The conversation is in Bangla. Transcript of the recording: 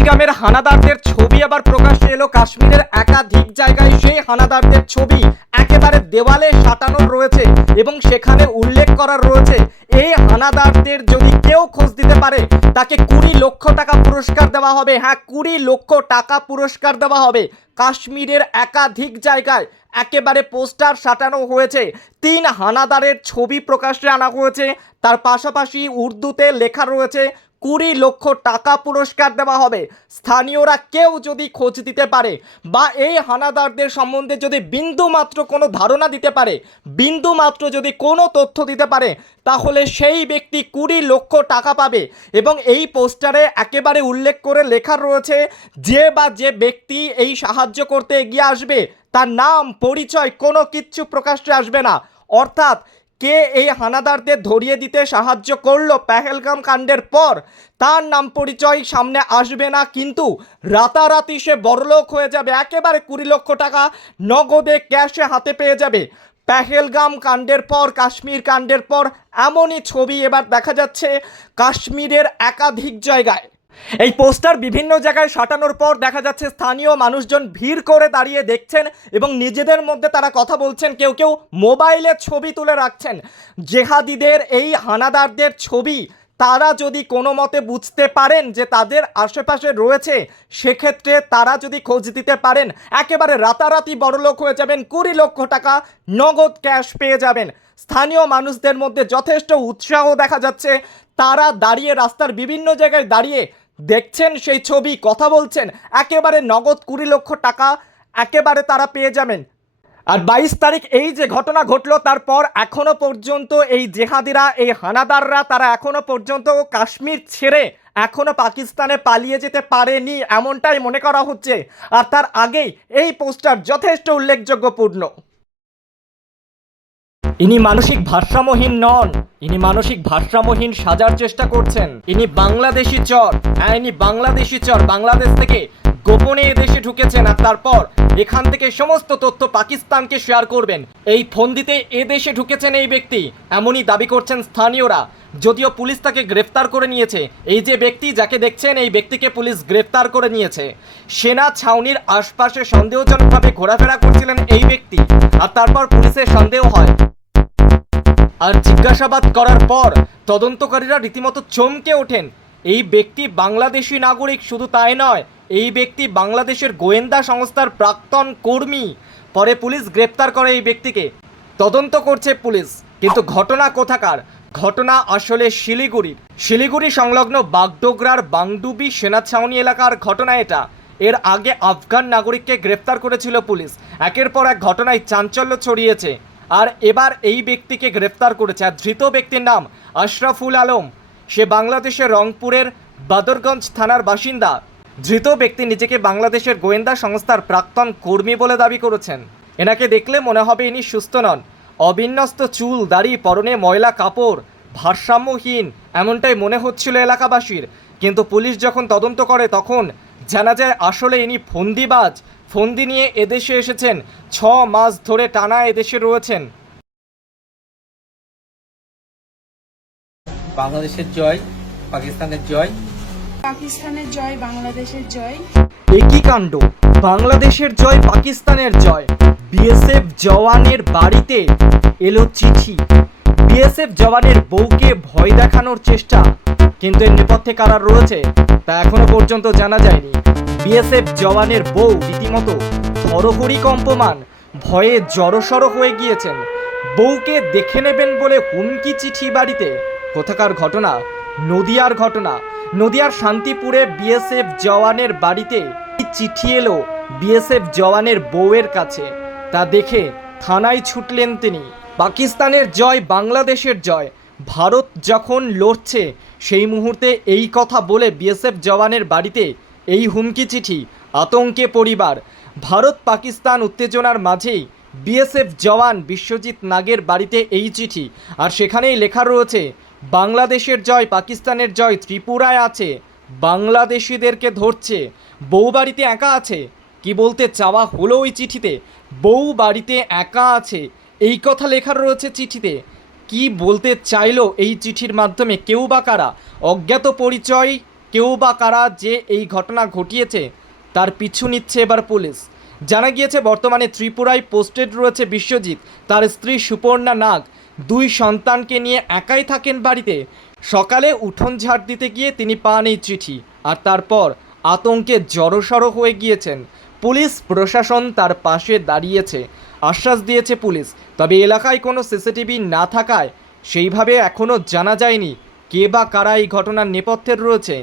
পেহেলগামের হানাদারদের ছবি আবার প্রকাশ্যে এলো কাশ্মীরের একাধিক জায়গায়। সেই হানাদারদের ছবি একেবারে দেওয়ালে সাঁটানো রয়েছে এবং সেখানে উল্লেখ করা রয়েছে এই হানাদারদের যদি কেউ খোঁজ দিতে পারে তাকে 20 লক্ষ টাকা পুরস্কার দেওয়া হবে। হ্যাঁ, 20 লক্ষ টাকা পুরস্কার দেওয়া হবে। কাশ্মীরের একাধিক জায়গায় একেবারে পোস্টার সাঁটানো হয়েছে, 3 হানাদারের ছবি প্রকাশ্যে আনা হয়েছে, তার পাশাপাশি উর্দুতে লেখা রয়েছে 20 লক্ষ টাকা পুরস্কার দেওয়া হবে। স্থানীয়রা কেউ যদি খোঁজ দিতে পারে বা এই হানাদারদের সম্বন্ধে যদি বিন্দুমাত্র কোনো ধারণা দিতে পারে, বিন্দুমাত্র যদি কোনো তথ্য দিতে পারে, তাহলে সেই ব্যক্তি 20 লক্ষ টাকা পাবে। এবং এই পোস্টারে একেবারে উল্লেখ করে লেখা রয়েছে যে ব্যক্তি এই সাহায্য করতে এগিয়ে আসবে তার নাম পরিচয় কোনো কিচ্ছু প্রকাশ্যে আসবে না। অর্থাৎ কে এই হানাদারদের ধরিয়ে দিতে সাহায্য করলো পেহেলগাম কাণ্ডের পর তার নাম পরিচয় সামনে আসবে না, কিন্তু রাতারাতি সে বড়লোক হয়ে যাবে। একেবারে 20 লক্ষ টাকা নগদে ক্যাশে হাতে পেয়ে যাবে। পেহেলগাম কাণ্ডের পর, কাশ্মীর কাণ্ডের পর এমনই ছবি এবার দেখা যাচ্ছে কাশ্মীরের একাধিক জায়গায়। এই পোস্টার বিভিন্ন জায়গায় সাঁটানোর পর দেখা যাচ্ছে স্থানীয় মানুষজন ভিড় করে দাঁড়িয়ে দেখছেন এবং নিজেদের মধ্যে তারা কথা বলছেন, কেউ কেউ মোবাইলে ছবি তুলে রাখছেন। জেহাদিদের এই হানাদারদের ছবি তারা যদি কোনো মতে বুঝতে পারেন যে তাদের আশেপাশে রয়েছে, সেক্ষেত্রে তারা যদি খোঁজ দিতে পারেন একেবারে রাতারাতি বড়লোক হয়ে যাবেন, 20 লক্ষ টাকা নগদ ক্যাশ পেয়ে যাবেন। স্থানীয় মানুষদের মধ্যে যথেষ্ট উৎসাহ দেখা যাচ্ছে, তারা দাঁড়িয়ে রাস্তার বিভিন্ন জায়গায় দাঁড়িয়ে দেখছেন সেই ছবি, কথা বলছেন, একেবারে নগদ 20 লক্ষ টাকা একেবারে তারা পেয়ে যাবেন। আর 22 তারিখ এই যে ঘটনা ঘটলো তারপর এখনো পর্যন্ত এই জেহাদিরা, এই হানাদাররা তারা এখনো পর্যন্ত কাশ্মীর ছেড়ে এখনো পাকিস্তানে পালিয়ে যেতে পারেনি এমনটাই মনে করা হচ্ছে। আর তার আগেই এই পোস্টার যথেষ্ট উল্লেখযোগ্যপূর্ণ। ইনি মানসিক ভারসাম্যহীন নন, ইনি মানসিক ভারসাম্যহীন সাজার চেষ্টা করছেন। ইনি বাংলাদেশি চর, হ্যাঁ ইনি বাংলাদেশি চর। বাংলাদেশ থেকে গোপনে এদেশে ঢুকেছেন আর তারপর এখান থেকে সমস্ত তথ্য পাকিস্তানকে শেয়ার করবেন। এই ফন্দিতে এদেশে ঢুকেছেন এই ব্যক্তি, এমনই দাবি করছেন স্থানীয়রা। যদিও পুলিশ তাকে গ্রেফতার করে নিয়েছে। এই যে ব্যক্তি যাকে দেখছেন, এই ব্যক্তিকে পুলিশ গ্রেফতার করে নিয়েছে। সেনা ছাউনির আশপাশে সন্দেহজনকভাবে ঘোরাফেরা করছিলেন এই ব্যক্তি, আর তারপর পুলিশের সন্দেহ হয়। আর জিজ্ঞাসাবাদ করার পর তদন্তকারীরা রীতিমতো চমকে ওঠেন। এই ব্যক্তি বাংলাদেশি নাগরিক, শুধু তাই নয়, এই ব্যক্তি বাংলাদেশের গোয়েন্দা সংস্থার প্রাক্তন কর্মী। পরে পুলিশ গ্রেপ্তার করে এই ব্যক্তিকে, তদন্ত করছে পুলিশ। কিন্তু ঘটনা কোথাকার? ঘটনা আসলে শিলিগুড়ি সংলগ্ন বাগডোগরার বাংডুবি সেনা ছাউনি এলাকার ঘটনা এটা। এর আগে আফগান নাগরিককে গ্রেপ্তার করেছিল পুলিশ। একের পর এক ঘটনায় চাঞ্চল্য ছড়িয়েছে, আর এবার এই ব্যক্তিকে গ্রেফতার করেছে। আর ধৃত ব্যক্তির নাম আশরাফুল আলম, সে বাংলাদেশের রংপুরের বাদরগঞ্জ থানার বাসিন্দা। ধৃত ব্যক্তি নিজেকে বাংলাদেশের গোয়েন্দা সংস্থার প্রাক্তন কর্মী বলে দাবি করেছেন। এনাকে দেখলে মনে হবে ইনি সুস্থ নন। অবিন্যস্ত চুল, দাড়ি, পরনে ময়লা কাপড়, ভারসাম্যহীন এমনটাই মনে হচ্ছিল এলাকাবাসীর। কিন্তু পুলিশ যখন তদন্ত করে তখন জানা যায় আসলে ইনি ফন্দিবাজ। ফন্দি নিয়ে এদেশে এসেছেন, 6 মাস ধরে টানা এদেশে রয়েছেন। বাংলাদেশের জয়, পাকিস্তানের জয়। পাকিস্তানের জয়, বাংলাদেশের জয়। একই কাণ্ড, বাংলাদেশের জয়, পাকিস্তানের জয়। বিএসএফ জওয়ানের বাড়িতে এলো চিঠি। বিএসএফ জওয়ানের বউকে ভয় দেখানোর চেষ্টা, কিন্তু এর নেপথ্যে কারা রয়েছে তা এখনো পর্যন্ত জানা যায়নি। বিএসএফ জওয়ানের বউ রীতিমতো থরহরি কম্পমান, ভয়ে জড়সড় হয়ে গিয়েছেন। বউকে দেখে নেবেন বলে হুমকি চিঠি বাড়িতে। কোথাকার ঘটনা? নদিয়ার ঘটনা। নদিয়ার শান্তিপুরে বিএসএফ জওয়ানের বাড়িতে চিঠি এলো বিএসএফ জওয়ানের বউয়ের কাছে। তা দেখে থানায় ছুটলেন তিনি। পাকিস্তানের জয়, বাংলাদেশের জয়। ভারত যখন লড়ছে সেই মুহূর্তে এই কথা বলে বিএসএফ জওয়ানের বাড়িতে এই হুমকি চিঠি। আতঙ্কে পরিবার। ভারত পাকিস্তান উত্তেজনার মাঝেই বিএসএফ জওয়ান বিশ্বজিৎ নাগের বাড়িতে এই চিঠি। আর সেখানেই লেখা রয়েছে বাংলাদেশের জয়, পাকিস্তানের জয়। ত্রিপুরায় আছে, বাংলাদেশিদেরকে ধরছে। বউ বাড়িতে একা আছে। কি বলতে চাওয়া হলো ওই চিঠিতে? বউ বাড়িতে একা আছে এই কথা লেখা রয়েছে চিঠিতে। কি বলতে চাইলো এই চিঠির মাধ্যমে? কেউ বা কারা? অজ্ঞাত পরিচয় কেউ বা কারা যে এই ঘটনা ঘটিয়েছে তার পিছু নিচ্ছে এবার পুলিশ। জানা গিয়েছে বর্তমানে ত্রিপুরায় পোস্টেড রয়েছে বিশ্বজিৎ। তার স্ত্রী সুপর্ণা নাগ 2 সন্তানকে নিয়ে একাই থাকেন বাড়িতে। সকালে উঠোন ঝাড় দিতে গিয়ে তিনি পান এই চিঠি, আর তারপর আতঙ্কে জড়সড় হয়ে গিয়েছেন। পুলিশ প্রশাসন তার পাশে দাঁড়িয়েছে, আশ্বাস দিয়েছে পুলিশ। তবে এলাকায় কোনো সিসিটিভি না থাকায় সেইভাবে এখনও জানা যায়নি কে বা কারা এই ঘটনার নেপথ্যে রয়েছে।